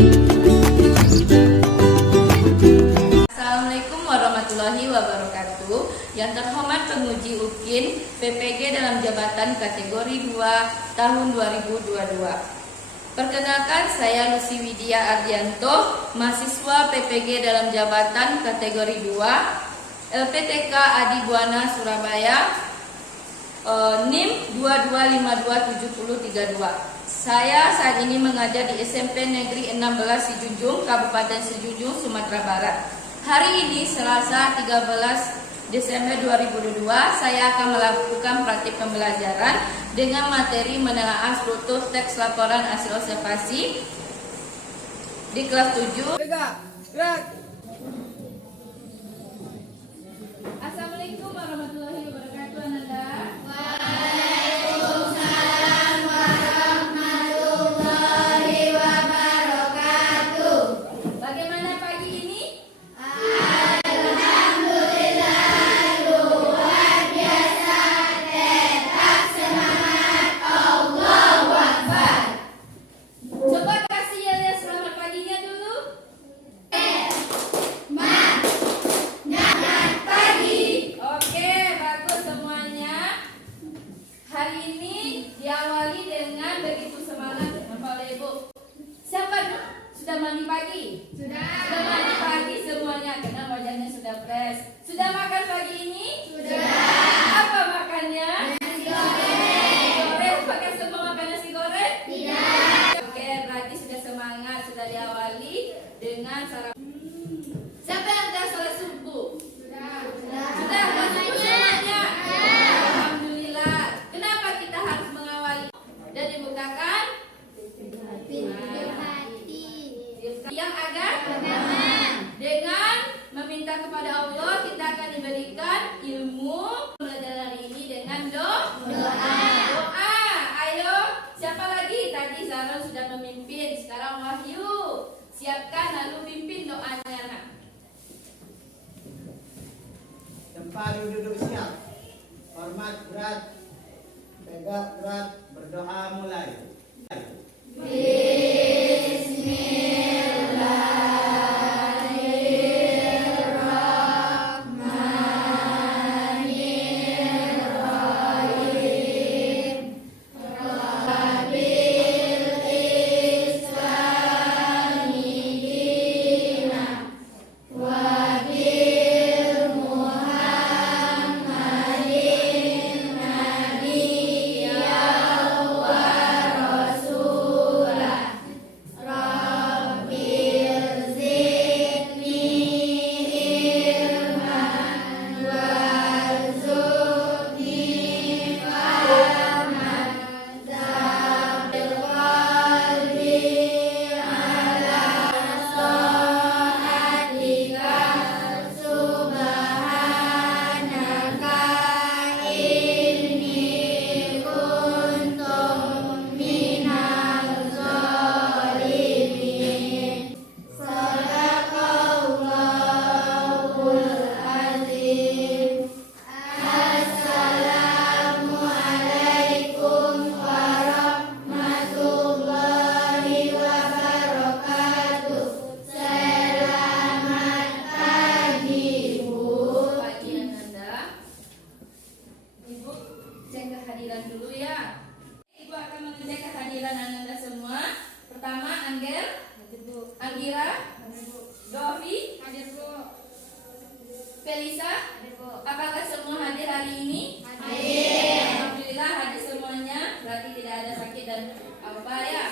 Assalamualaikum warahmatullahi wabarakatuh. Yang terhormat penguji UKIN PPG dalam jabatan kategori 2 tahun 2022. Perkenalkan, saya Lucy Widya Ardianto, mahasiswa PPG dalam jabatan kategori 2 LPTK Adi Buana Surabaya, NIM 22527032. Saya saat ini mengajar di SMP Negeri 16 Sijunjung, Kabupaten Sijunjung, Sumatera Barat. Hari ini Selasa 13 Desember 2022, saya akan melakukan praktik pembelajaran dengan materi menelaah struktur teks laporan hasil observasi di kelas 7. Assalamualaikum warahmatullahi wabarakatuh, Ananda. Waalaikumsalam warahmatullahi wabarakatuh. Bagaimana pagi ini? Alhamdulillah, luar biasa, tetap semangat, Allahu Akbar. Coba kasih ya selamat paginya dulu. Selamat pagi. Oke, bagus semuanya. Hari ini diawali dengan begitu semangat Bapak Ibu. Siapa sudah mandi pagi? Sudah mandi pagi semuanya, karena wajahnya sudah fresh. Sudah makan pagi ini? Sudah. Apa makannya? Nasi goreng. Goreng. Apakah semua makan nasi goreng? Tidak. Oke, berarti sudah semangat, sudah diawali dengan sarapan. Siapa yang sudah salat subuh? Sudah, subuh semuanya. Alhamdulillah. Kenapa kita harus mengawali dan dibukakan? Yang agar dengan meminta kepada Allah, kita akan diberikan ilmu. Pembelajaran ini dengan doa. Ayo, siapa lagi? Tadi Zara sudah memimpin, sekarang Wahyu. Siapkan lalu pimpin doanya, nak. Tempat duduk siap. Hormat berat. Tegak berat. Berdoa mulai. Felisa, apakah semua hadir hari ini? Hadir. Alhamdulillah hadir semuanya, berarti tidak ada sakit dan apa ya.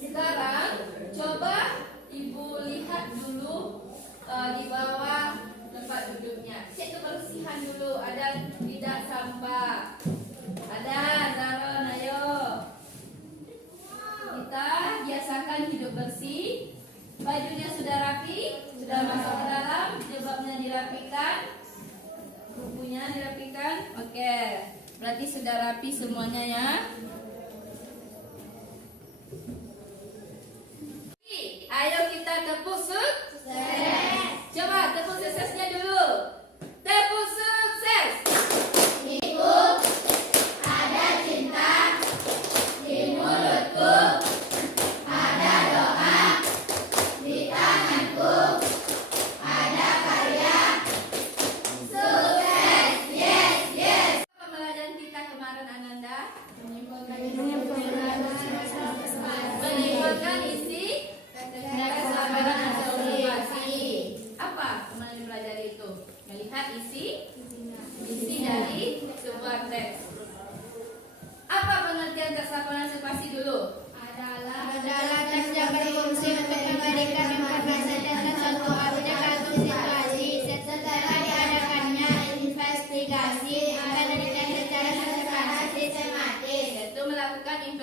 Sekarang coba Ibu lihat dulu di bawah tempat duduknya. Cek kebersihan dulu, ada tidak sampah. Ada, Zaron, ayo. Kita biasakan hidup bersih. Bajunya sudah rapi, sudah masuk ke dalam, jilbabnya dirapikan, bukunya dirapikan. Oke, berarti sudah rapi semuanya ya. Ayo kita tepuk sukses. Coba tepuk suksesnya dulu. Tepuk sukses. Ibu, ada cinta di mulutku, ada doa.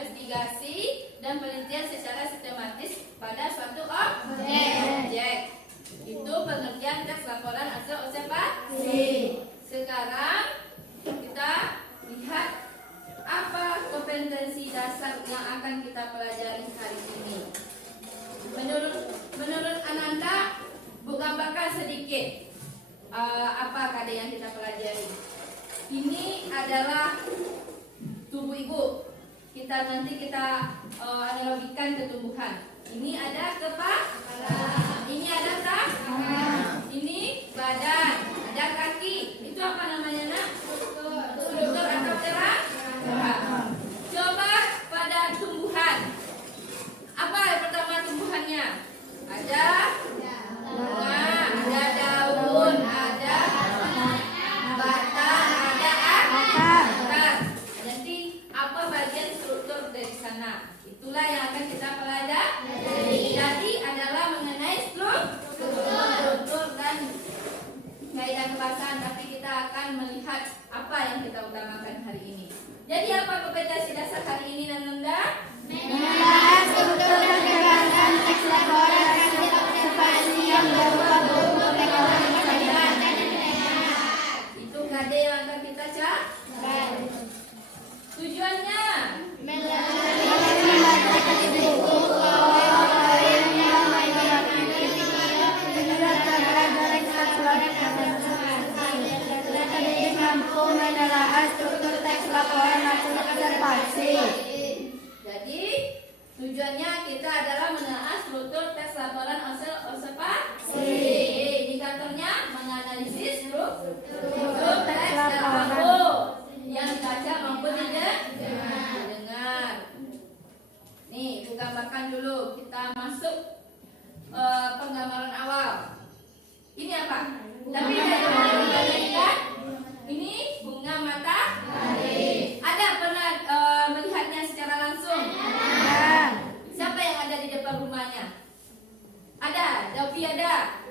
investigasi dan penelitian secara sistematis pada suatu objek. Itu pengertian teks laporan hasil observasi. Sekarang kita lihat apa kompetensi dasar yang akan kita pelajari hari ini. Menurut Ananda, Bu gambarkan sedikit apa KD yang kita pelajari. Ini adalah tubuh ibu. Nanti kita analogikan ke tumbuhan. Ini ada kepala, ini ada tangan, ini badan, ada kaki. Itu apa namanya nak? Struktur atau gerak? Coba pada tumbuhan. Apa yang pertama tumbuhannya? Ada bunga, ada daun, ada batang, ada akar. Jadi apa bagian struktur dari sana? Itulah yang akan kita pelajari. Jadi adalah mengenai struktur dan kaidah kebahasaan. Tapi kita akan melihat apa yang kita utamakan hari ini. Jadi apa kompetensi dasar hari ini, Nanda? Menelaah struktur dan kegiatan teks laporan hasil observasi yang berupa buku pengetahuan pelajaran. Itu KD yang akan kita cari. Tujuannya menelaah struktur teks laporan hasil observasi. Jadi tujuannya kita adalah menelaah struktur teks laporan hasil observasi. Indikatornya menganalisis struktur teks laporan yang dibaca maupun didengar. Nih, Bu gambarkan dulu. Kita masuk penggambaran awal. Ini apa? Tapi dari mana dibandingkan? Ini bunga matahari. Ada pernah melihatnya secara langsung? Siapa yang ada di depan rumahnya? Ada, Davi ada.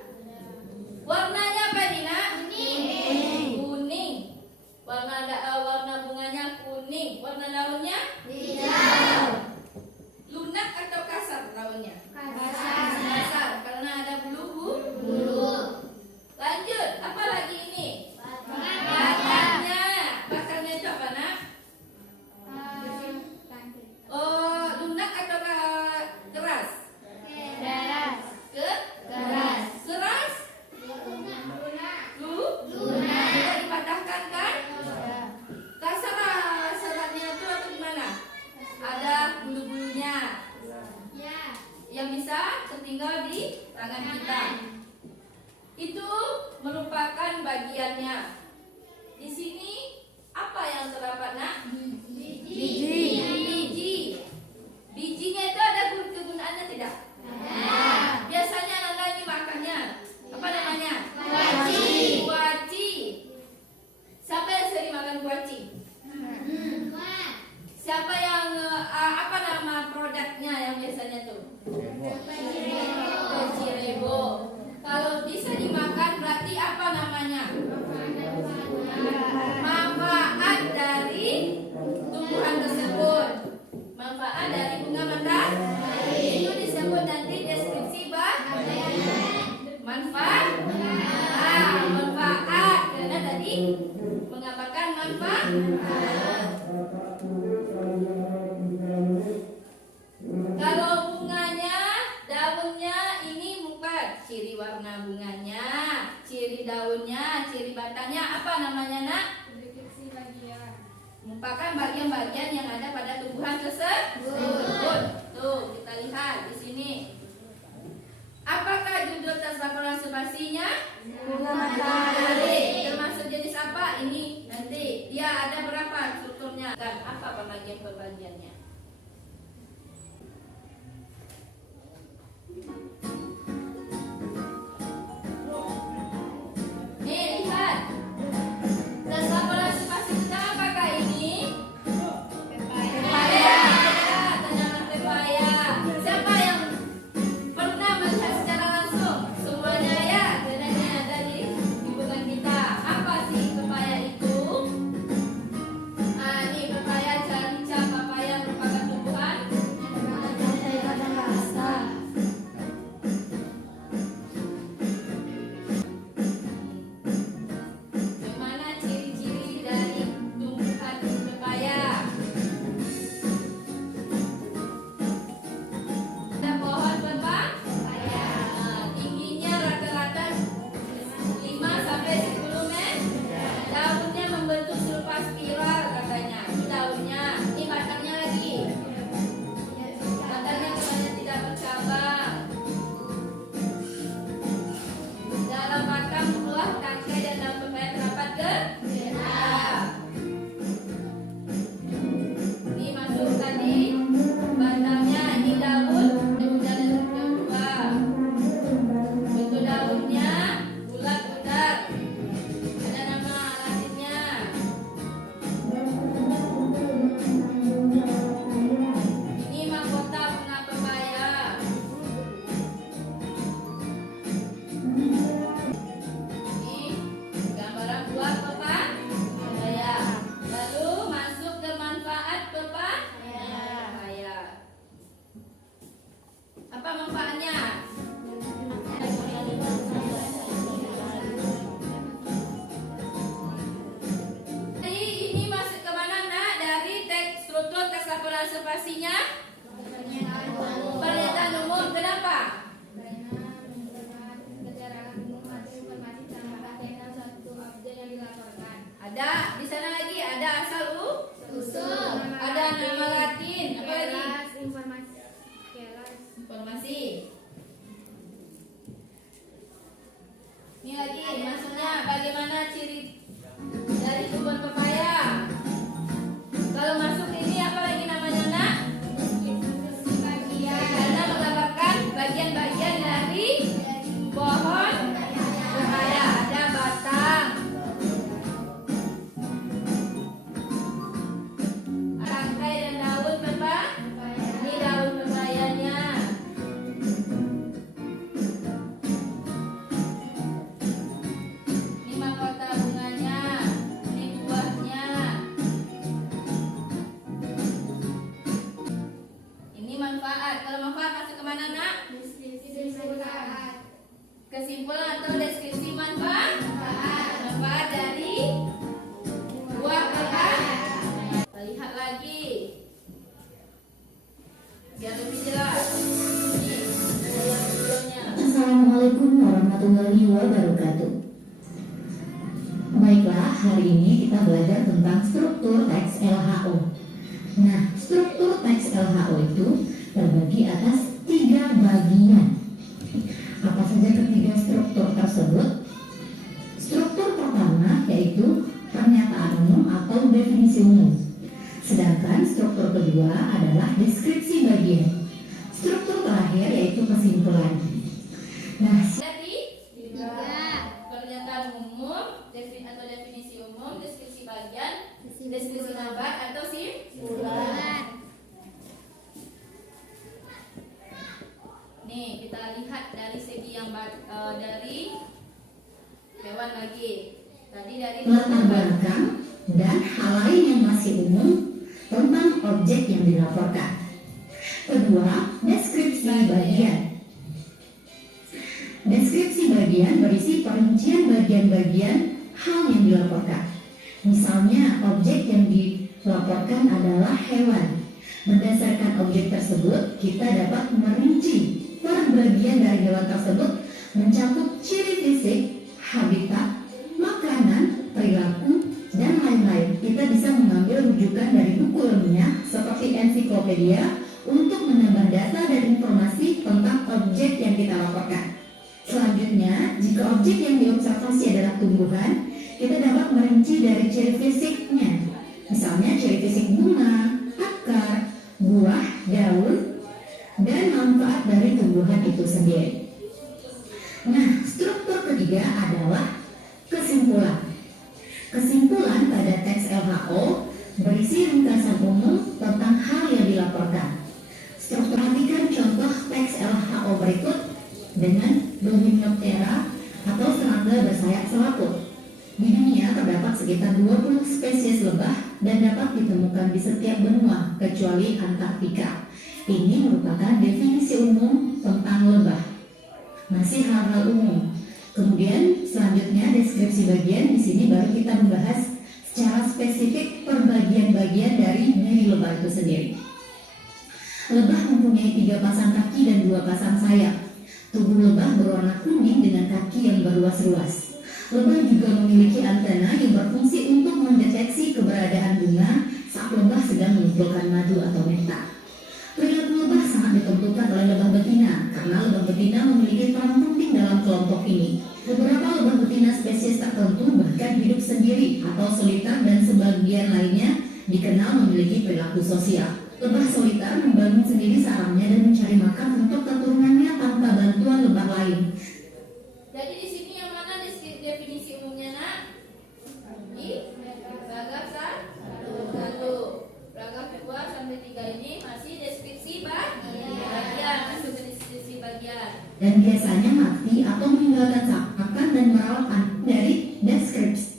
Warnanya apa ini nak? Kuning. Warna bunganya kuning. Warna daunnya? Hijau. Lunak atau kasar daunnya? Kasar, karena ada bulu. Lanjut, apa lagi ini? Bakarnya itu apa nak? Oh, lunak atau keras? Keras. Keras? Lunak. Tidak dipatahkan kan? Kasar seratnya itu atau gimana? Ada bulu-bulunya yang bisa tertinggal di tangan kita. Itu merupakan bagiannya. Di sini apa yang terdapat nak? Biji. Bijinya itu ada kegunaannya tidak? Biasanya Nanda ini makannya apa namanya? Kuaci. Siapa yang sering makan kuaci? Siapa yang apa nama produknya yang biasanya tuh? Cirebo. Kalau bisa dimakan berarti apa namanya? Manfaat dari tumbuhan tersebut. Manfaat dari bunga matahari. Itu disebut nanti deskripsi manfaat. Manfaat karena tadi menggambarkan manfaat. Kalau bunganya, daunnya ini muka, ciri warna bunganya, ciri daunnya, ciri batangnya apa namanya nak? Merupakan bagian-bagian yang ada pada tumbuhan tersebut. Tuh kita lihat di sini. Apakah judul teks laporan observasinya? Bunga matahari. Termasuk jenis apa? Ini nanti dia ada berapa strukturnya dan apa pembagian-pembagiannya? Nih lihat. Teks laporan observasi kita apakah ini? Pepaya. informasinya? Pernyataan umum. Kenapa? Ada di sana lagi, ada asal usul, ada nama Latin, apa lagi? Informasi. Ini lagi maksudnya bagaimana ciri dari tumbuhan pepaya. Kalau masuk ini apa lagi namanya, Nak? Karena menggambarkan bagian-bagian dari pohon pepaya. Ada batang, tangkai dan daun pepaya. Ini daun pepayanya. Ini mahkota bunganya. Ini buahnya. Ini manfaat. Kalau manfaat masuk kemana, Nak? Kesimpulan atau deskripsi manfaat? Manfaat dari buah pepaya. Kita lihat lagi biar lebih jelas. Ini ada yang sebelumnya. Assalamualaikum warahmatullahi wabarakatuh. Baiklah, hari ini kita belajar tentang struktur teks LHO. Nah, struktur teks LHO itu terbagi atas 3 bagian. Apa saja ketiga struktur tersebut? Struktur pertama yaitu pernyataan umum atau definisi umum. Sedangkan struktur kedua adalah deskripsi bagian. Struktur terakhir yaitu kesimpulan. Nah, Jadi pernyataan umum, atau definisi umum, deskripsi bagian, deskripsi manfaat atau kesimpulan. Nih kita lihat dari segi yang dari hewan lagi. Tadi dari latar belakang dan hal lain yang masih umum tentang objek yang dilaporkan. Kedua, deskripsi bagian. Deskripsi bagian berisi perincian bagian-bagian hal yang dilaporkan. Misalnya, objek yang dilaporkan adalah hewan. Berdasarkan objek tersebut, kita dapat merinci per bagian dari hewan tersebut mencakup ciri fisik, habitat, makanan, perilaku, dan lain-lain. Kita bisa mengambil rujukan dari buku ilmiah seperti ensiklopedia untuk menambah data dan informasi tentang objek yang kita laporkan. Selanjutnya, jika objek yang diobservasi adalah tumbuhan, kita dapat merinci dari ciri fisiknya. Misalnya ciri fisik bunga, akar, buah, daun, dan manfaat dari tumbuhan itu sendiri. Nah, struktur ketiga adalah kesimpulan. Kesimpulan pada teks LHO berisi ringkasan umum tentang hal yang dilaporkan. Perhatikan contoh teks LHO berikut dengan Dominoptera atau serangga bersayap selaput. Di dunia terdapat sekitar 20 spesies lebah dan dapat ditemukan di setiap benua kecuali Antartika. Ini merupakan definisi umum tentang lebah. Masih hal-hal umum. Kemudian selanjutnya deskripsi bagian. Di sini baru kita membahas secara spesifik per bagian-bagian dari diri lebah itu sendiri. Lebah mempunyai 3 pasang kaki dan 2 pasang sayap. Tubuh lebah berwarna kuning dengan kaki yang berluas-luas. Lebah juga memiliki antena yang berfungsi untuk mendeteksi keberadaan bunga saat lebah sedang mengumpulkan madu atau nektar. Perilaku lebah sangat ditentukan oleh lebah betina karena lebah betina memiliki peran penting dalam kelompok ini. Beberapa lebah betina spesies tertentu bahkan hidup sendiri atau solitar dan sebagian lainnya dikenal memiliki perilaku sosial. Lebah solitar membangun sendiri sarangnya dan mencari makan untuk keturunannya tanpa bantuan lebah lain. Jadi di sini yang mana definisi umumnya, Nak? Di paragraf 1. Paragraf 2 sampai 3 ini masih deskripsi bagian, masuk ke deskripsi bagian. Dan biasanya mati atau meninggalkan pakan dan merawat anak dari deskripsi.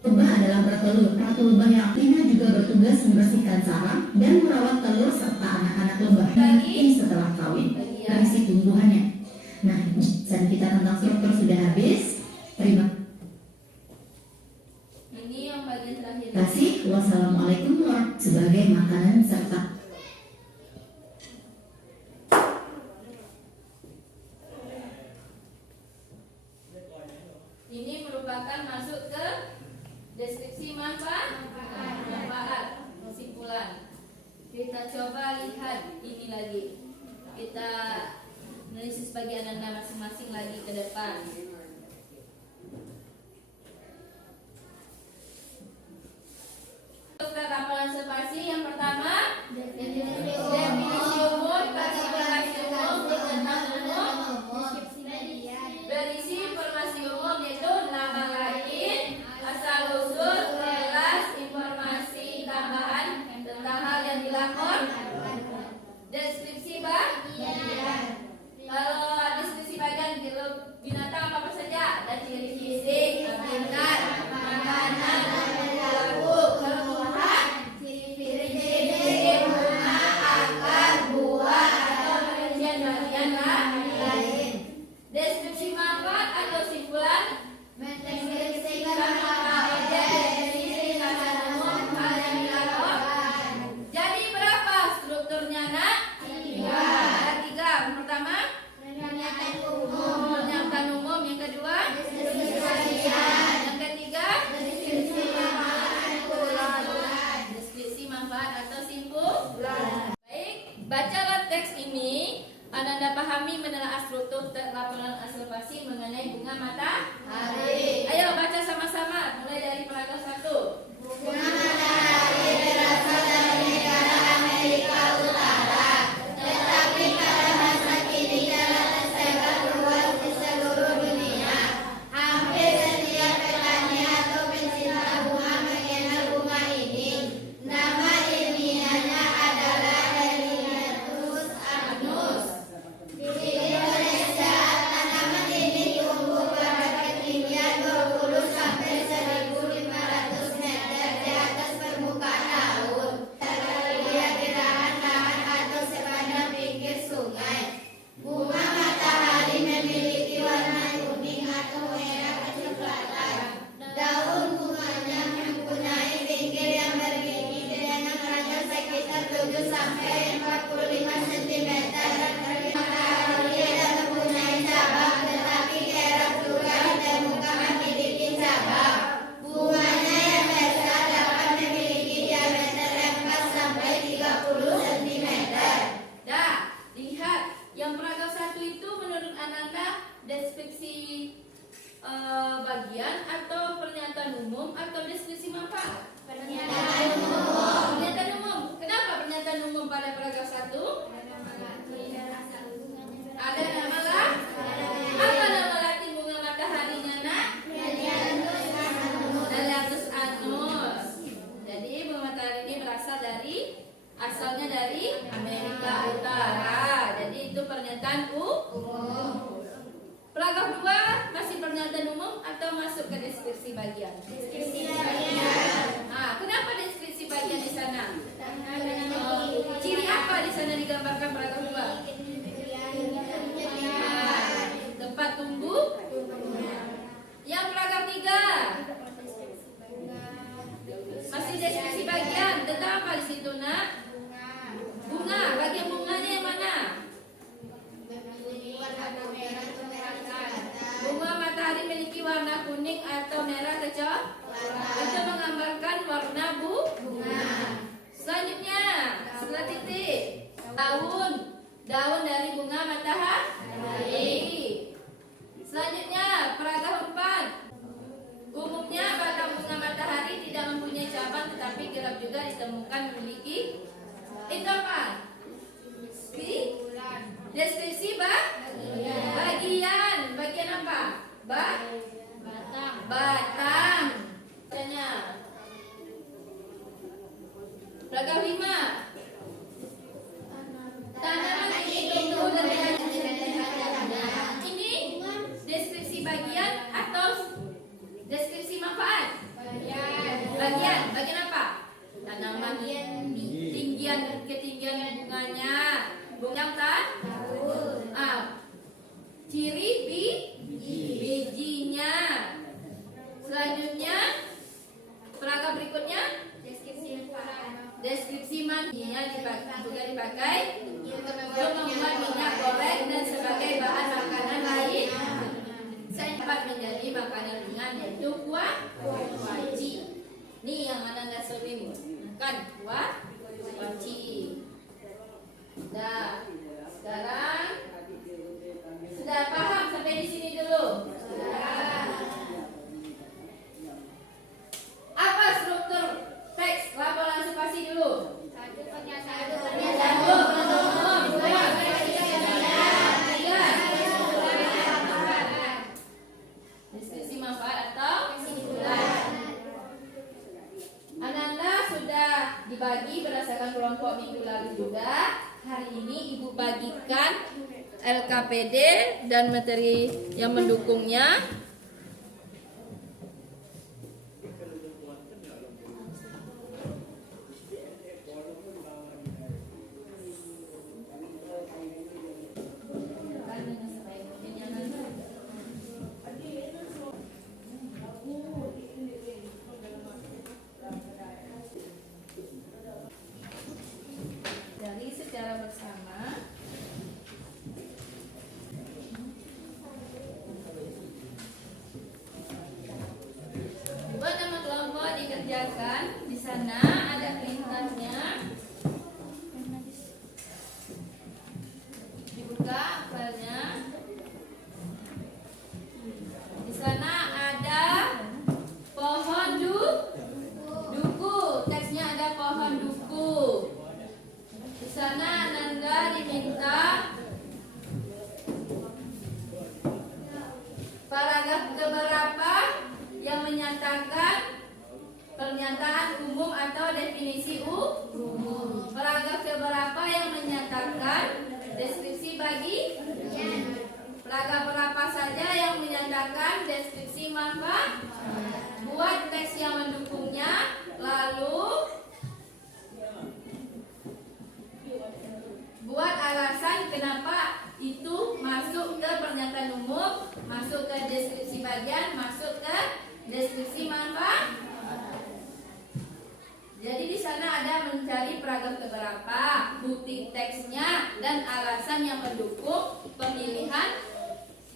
Lebah adalah bertelur. Ratu lebah yang aktifnya juga bertugas membersihkan sarang dan merawat telur serta anak-anak lebah ini setelah kawin. Berisi tumbuhannya. Nah, dan kita tentang struktur sudah habis. Terima Ini yang bagian terakhir. kasih. Wassalamualaikum warahmatullahi wabarakatuh. Sebagai makanan serta Kita coba lihat ini lagi. Kita analisis bagi anak-anak masing-masing lagi ke depan. Untuk ramalan spasi yang pertama, definisi umum, klasifikasi umum, tentang umum, berisi informasi umum yaitu nama lain, asal usul, kelas, informasi tambahan tentang hal yang dilapor, deskripsi kalau deskripsi bagian binatang apa saja, dan ciri fisik, habitat, makanan, perilaku, keluhan, ciri-ciri bunga, akar, buah, atau perincian bagian lain. Deskripsi manfaat atau simpulan, mendefinisikan apa objek, definisi kata umum, hal yang dilapor. Jadi berapa strukturnya nak? Ada tiga. Yang pertama, pernyataan umum. Yang kedua, yang ketiga, deskripsi manfaat atau simpulan. Baik, bacalah teks ini. Anda pahami menelaah struktur laporan observasi mengenai bunga matahari. Ayo baca sama-sama, mulai dari paragraf 1. Bunga matahari berasal dari negara Amerika Utara, tetapi pada masa kini telah tersebar luas di seluruh dunia. Hampir setiap petani atau pencinta bunga mengenal bunga ini. Nama ilmiahnya adalah Helianthus agnus. Di Indonesia, tanaman ini tumbuh pada ketinggian 20 sampai 1.500 meter di atas permukaan laut. Terlihat di lahan-lahan atau sepanjang pinggir sungai. Bunga matahari memiliki warna kuning atau merah kecoklatan. Daun bunganya mempunyai pinggir yang bergigi dengan panjang sekitar 7 sampai 45 cm. Matahari tidak mempunyai cabang, tetapi kerap juga ditemukan memiliki cabang. Bunganya yang besar dapat memiliki diameter 4 sampai 30 cm. Dah, lihat yang paragraf 1 itu menurut Ananda deskripsi bagian atau pernyataan umum atau deskripsi manfaat? Pernyataan umum. Pernyataan umum. Kenapa pernyataan umum pada paragraf 1? Ada nama lah? Apa nama latin bunga mataharinya nak? Helianthus agnus. Jadi bunga matahari ini asalnya dari Amerika Utara. Jadi itu pernyataan umum. Paragraf 2 masih pernyataan umum atau masuk ke deskripsi bagian? Deskripsi bagian. Nah, kenapa deskripsi bagian di sana? Ciri apa di sana digambarkan paragraf 2? Tempat tumbuh. Yang paragraf 3 masih deskripsi bagian. Tentang apa di situ nak? Bunga. Bagian bunganya yang mana? Bunga matahari memiliki warna kuning atau merah kecoklatan. Itu menggambarkan warna bunga. Selanjutnya, setelah titik, daun dari bunga matahari. Selanjutnya, paragraf 4. Umumnya batang bunga matahari tidak mempunyai cabang, tetapi kerap juga ditemukan memiliki itu apa? Deskripsi bagian. Bagian apa? Batang. Tanya. Paragraf 5. Tanaman ini tumbuh dari ini deskripsi bagian atau deskripsi manfaat? Bagian apa? Tanaman ketinggian bunganya. Bunga ciri bijinya. Selanjutnya paragraf berikutnya deskripsi manfaat juga dipakai untuk membuat minyak goreng dan sebagai bahan makanan lain. Saya dapat menjadi makanan ringan yaitu kuaci. Ini yang Anda sering makan kuaci. hari ini Ibu bagikan LKPD dan materi yang mendukungnya. Dari secara bersama buat nama kelompok dikerjakan. Di sana ada perintahnya. Dibuka filenya. Di sana ada pohon duku. Teksnya ada pohon duku. Di sana Nanda diminta paragraf keberapa yang menyatakan pernyataan umum atau definisi umum. Paragraf keberapa yang menyatakan deskripsi bagian. Paragraf berapa saja yang menyatakan deskripsi manfaat. Buat teks yang mendukungnya, lalu buat alasan kenapa itu masuk ke pernyataan umum, masuk ke deskripsi bagian, masuk ke deskripsi manfaat. Jadi di sana ada mencari paragraf keberapa, bukti teksnya, dan alasan yang mendukung pemilihan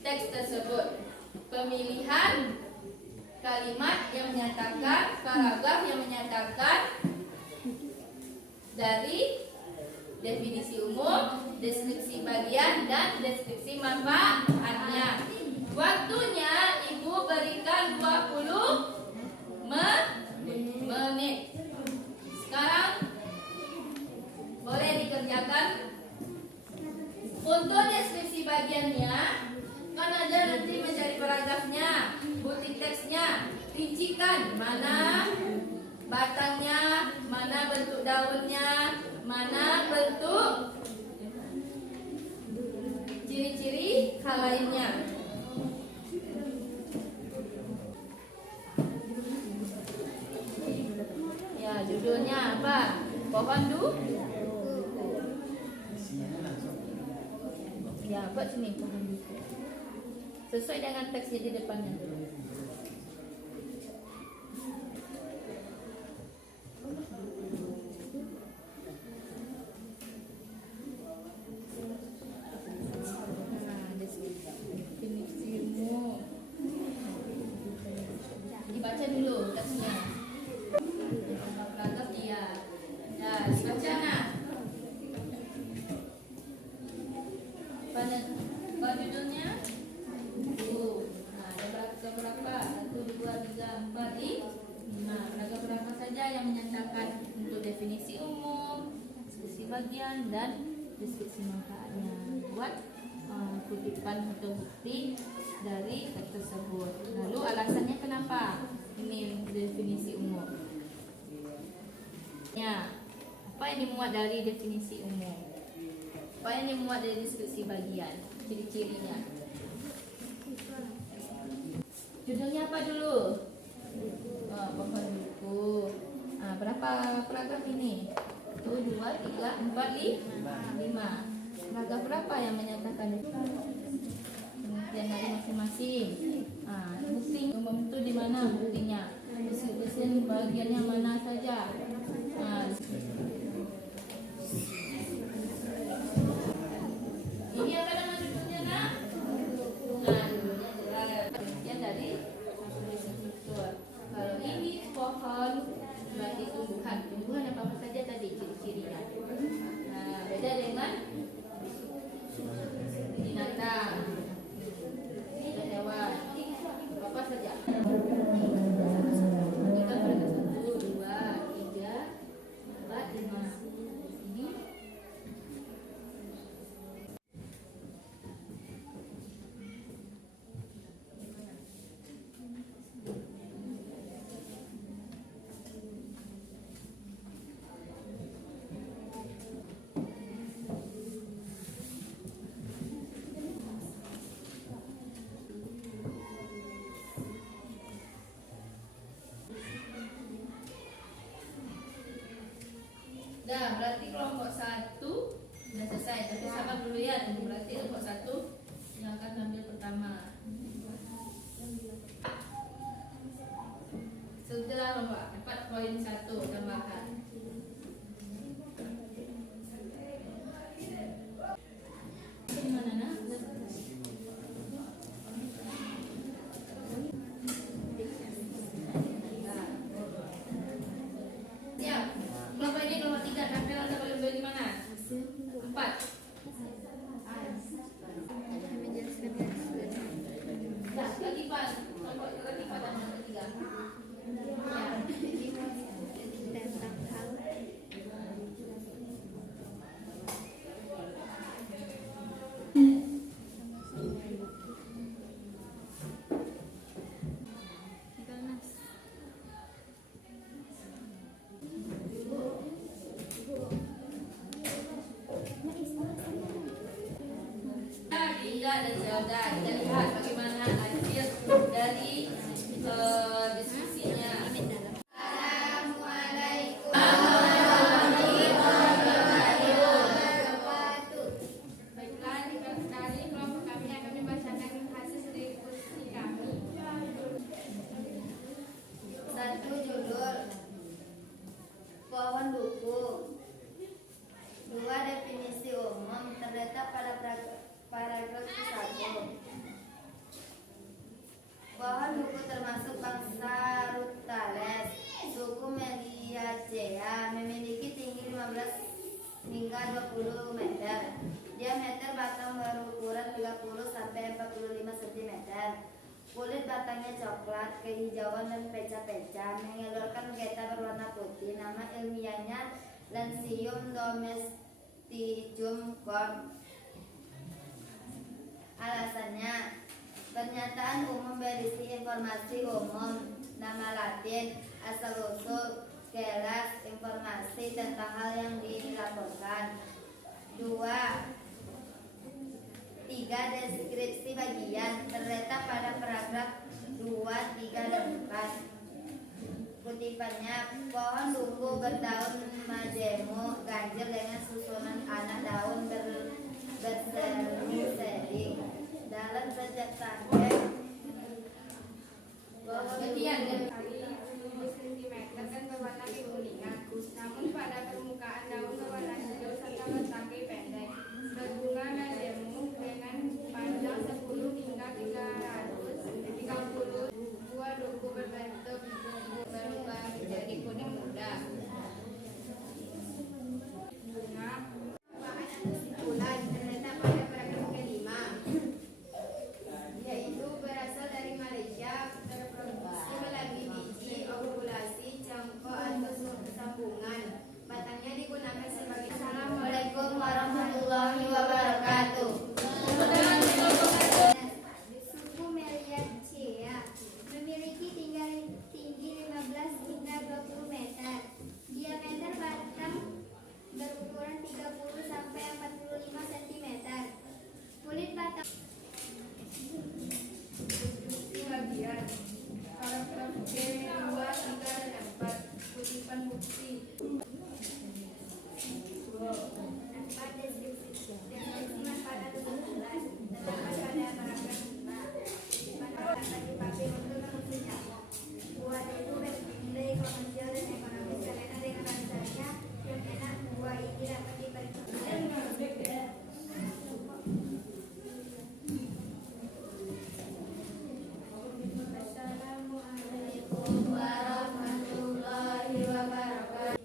teks tersebut. Pemilihan kalimat yang menyatakan, paragraf yang menyatakan dari definisi umum, deskripsi bagian, dan deskripsi manfaatnya. Waktunya Ibu berikan 20 menit. Sekarang boleh dikerjakan. Untuk deskripsi bagiannya, kan ada nanti mencari paragrafnya, bukti teksnya, rincikan mana batangnya, mana bentuk daunnya, mana bentuk ciri-ciri hal lainnya. Ya, judulnya apa? Pohon duku. Ya, buat sini pohon duku. Sesuai dengan teksnya di depannya. Dibaca dulu teksnya. Paragraf dia. Nah, dibaca nah. Pada judulnya nah, ada berapa? 1, 2, 3, 4, 5. Paragraf berapa saja yang menyatakan untuk definisi umum, deskripsi bagian, dan deskripsi manfaatnya. Buat kutipan atau bukti dari teks tersebut. Lalu alasannya kenapa ini definisi umum. Ya, apa yang dimuat dari definisi umum? Apa yang dimuat dari deskripsi bagian? Ciri-cirinya. Judulnya apa dulu? Pohon duku. Berapa paragraf ini? 1, 2, 3, 4, 5. Paragraf berapa yang menyatakan pengertian dari masing-masing? Bukti umum itu di mana buktinya? Deskripsi bagiannya mana saja? Ini apa nama judulnya nak? Judulnya jelas. Pengertian dari struktur. Kalau ini pohon berarti tumbuhan. Tumbuhan apa saja tadi ciri-cirinya. Beda dengan binatang, hewan, apa saja. Kita pada 1, 2, 3, 4, 5. Ini satu sudah selesai, tapi sabar dulu ya, tunggu berarti kelompok satu yang akan ambil pertama. Setelah kelompok 4.1 tambahkan. Ini mana nak? Siap. Kelompok ini kelompok 3, kakak anda boleh beli mana? 4. Nah, lagi pas. Kelompok lagi pada nomor 3. Dinda dan Zelda, kita lihat bagaimana hasil dari diskusinya. Assalamualaikum Baiklah, sekali kelompok kami akan membacakan hasil diskusi kami. Satu judul pohon buku. 2 definisi umum terletak pada paragraf 1. Pohon buku termasuk bangsa Rutales, suku Meliaceae, memiliki tinggi 15 hingga 20 meter. Diameter batang berukuran 30 sampai 45 cm. Kulit batangnya coklat, kehijauan dan peca-peca, mengeluarkan getah berwarna putih. Nama ilmiahnya Lancium domesticum Korn. Alasannya, pernyataan umum berisi informasi umum, nama Latin, asal-usul, kelas, informasi tentang hal yang dilaporkan. 3. Deskripsi bagian terletak pada paragraf 2, 3, dan 4. Kutipannya, pohon buku berdaun majemuk ganjil dengan susunan anak daun berseri-seri. Dalam sejak tangkai Bagian dari 10 cm dan berwarna kekuningan. Namun pada permukaan daun berwarna hijau serta bertangkai pendek. Berbunga majemuk dengan panjang 10 hingga 330. Buah duku berbentuk berubah menjadi kuning muda. Bunga kesimpulan terletak pada paragraf kelima, yaitu berasal dari Malaysia, terproduksi melalui biji, ovulasi, cangkok atau sambungan. Batangnya digunakan sebagai Assalamualaikum warahmatullahi wabarakatuh. Suku Meliaceae memiliki tinggi 15 hingga 20 meter. Diameter batang berukuran 30 sampai 45 cm. Kulit batang Deskripsi bagian paragraf B 2, 3, dan 4. Kutipan bukti. 4 deskripsi manfaat atau keunggulan terdapat pada paragraf 5. Manfaat bagi papir untuk mengusir nyamuk. Buah itu bernilai komersial dan ekonomis karena dengan rasanya yang enak, buah ini dapat diperjualbelikan. Assalamualaikum Warahmatullahi wabarakatuh.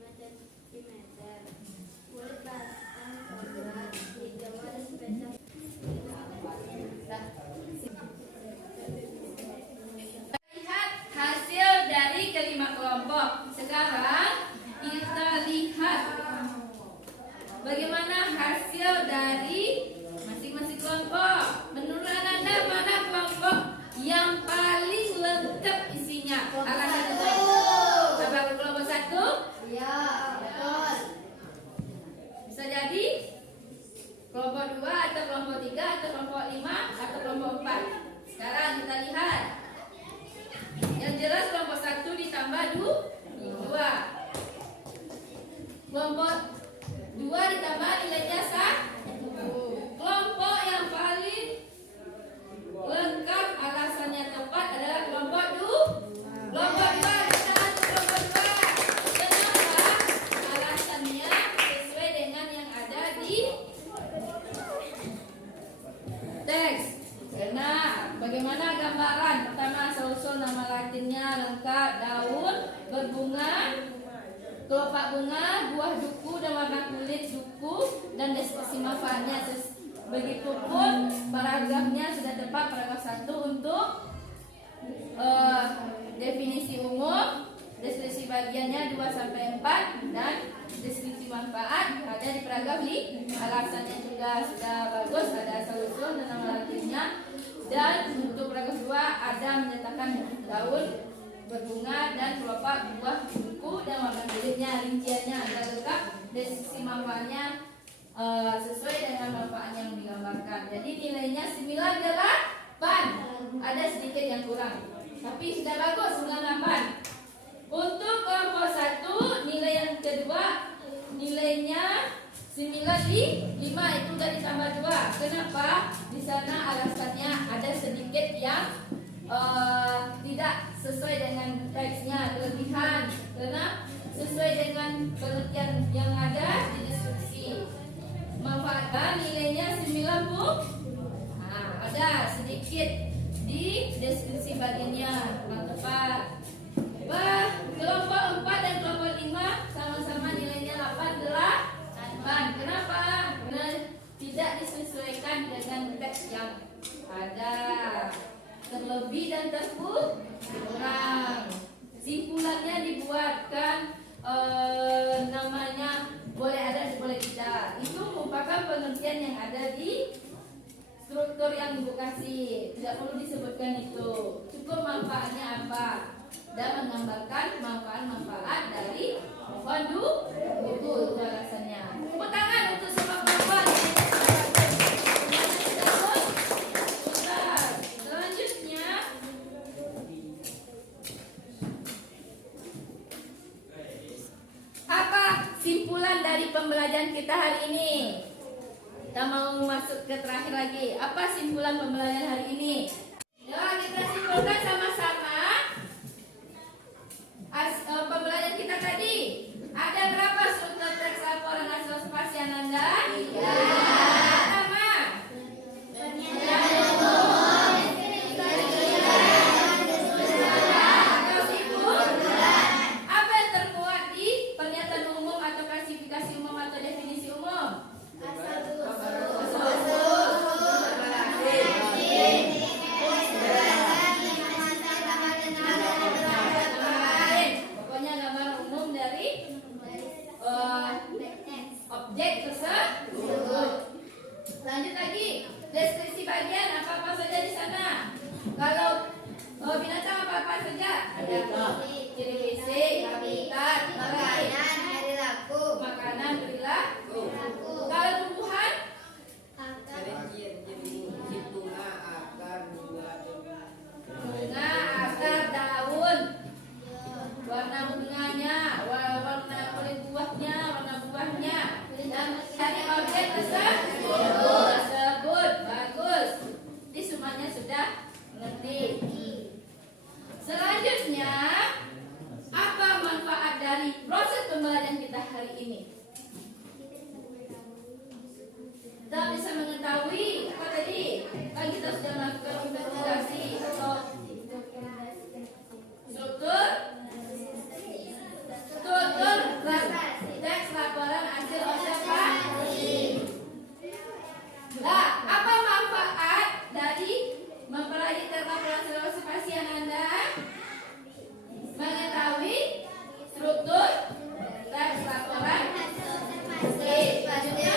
Kulit batang coklat, hijau dan peca. Lihat hasil dari kelima kelompok. Sekarang kita lihat bagaimana hasil dari masing-masing kelompok. Menurut Anda mana kelompok yang paling lengkap isinya? Akan Coba kelompok 1 Ya, betul. bisa jadi kelompok 2 atau kelompok 3 atau kelompok 5 atau kelompok 4. Sekarang kita lihat. Yang jelas kelompok 1 ditambah 2. Kelompok 2 2 ditambah nilainya 1. Kelompok yang paling lengkap alasannya tepat adalah kelompok 2. Kelompok 2, kita masuk kelompok 2. Kenapa? Alasannya sesuai dengan yang ada di teks. Karena bagaimana gambaran? Pertama, asal-usul nama latinnya lengkap, daun, berbunga, kelopak bunga, buah duku dan warna kulit duku, dan deskripsi manfaatnya. Begitupun paragrafnya sudah tepat, paragraf 1 untuk definisi umum, deskripsi bagiannya 2 sampai 4, dan deskripsi manfaat ada di paragraf 5. Alasannya juga sudah bagus, ada asal-usul dan nama latinnya. Dan untuk paragraf 2 ada menyatakan daun, berbunga, dan kelopak buah duku dan warna kulitnya. Rinciannya ada lengkap, deskripsi manfaatnya sesuai dengan manfaat yang digambarkan. Jadi nilainya 98. Ada sedikit yang kurang, tapi sudah bagus 98. Untuk kelompok 1 nilai yang kedua nilainya 95, itu sudah ditambah 2. Kenapa? Di sana alasannya ada sedikit yang tidak sesuai dengan teksnya, kelebihan, karena sesuai dengan pengertian yang ada di deskripsi. Manfaatkan nilainya 90. Ada sedikit di deskripsi bagiannya kurang tepat. Kelompok 4 dan kelompok 5 sama-sama nilainya 88. Kenapa? Karena tidak disesuaikan dengan teks yang ada, terlebih dan terkurang. Simpulannya dibuatkan namanya boleh ada boleh tidak. Itu merupakan pengertian yang ada di struktur yang ibu kasih. Tidak perlu disebutkan itu. Cukup manfaatnya apa dan menggambarkan manfaat-manfaat dari pohon duku. Itu alasannya. Tepuk tangan untuk semua perempuan. Selanjutnya apa simpulan dari pembelajaran kita hari ini? Kita mau masuk ke terakhir lagi. Apa simpulan pembelajaran hari ini? Ya, kita simpulkan sama-sama. Pembelajaran kita tadi. Ada berapa struktur teks laporan hasil observasi Ananda? 3. Pertama. Apa yang termuat di pernyataan umum atau klasifikasi umum atau definisi umum? Pokoknya gambar umum dari objek tersebut. Lanjut lagi, deskripsi bagian apa-apa saja di sana. Kalau binatang apa-apa saja? Ada ciri fisik, habitat, makanan, perilaku. Kalau tumbuhan? Bunga, akar, daun, warna bunganya, warna kulit buahnya, warna buahnya, dan dari objek tersebut. Bagus. Ini semuanya sudah mengerti. Selanjutnya, apa manfaat dari proses pembelajaran kita hari ini? Kita bisa mengetahui apa tadi? Kan kita sudah melakukan investigasi atau struktur teks laporan hasil observasi. Nah, apa manfaat dari mempelajari teks laporan hasil observasi yang Anda mengetahui struktur teks laporan hasil observasi? Selanjutnya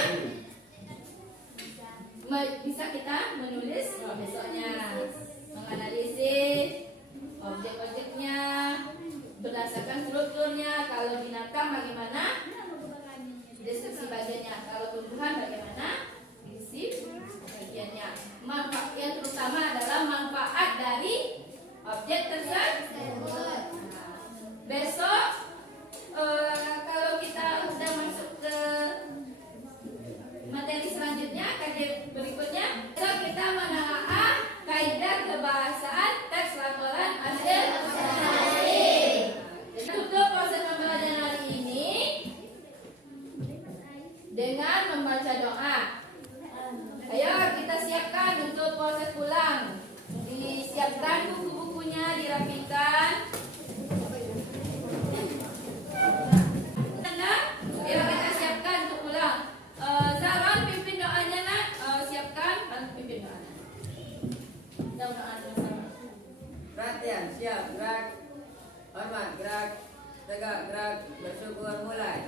bisa kita menulis besoknya, menganalisis objek-objeknya berdasarkan strukturnya. Kalau binatang bagaimana deskripsi bagiannya, kalau tumbuhan bagaimana deskripsi bagiannya. Manfaat yang terutama adalah manfaat dari objek tersebut. Besok kalau kita sudah masuk ke baca doa. Ayo kita siapkan untuk proses pulang. Disiapkan buku-bukunya, dirapikan. Ayo kita siapkan untuk pulang. Zahra pimpin doanya nak. Siapkan, pimpin doanya. Doa bersama. Perhatian, siap, gerak. Hormat, gerak. Tegak, gerak. Bersyukur, mulai.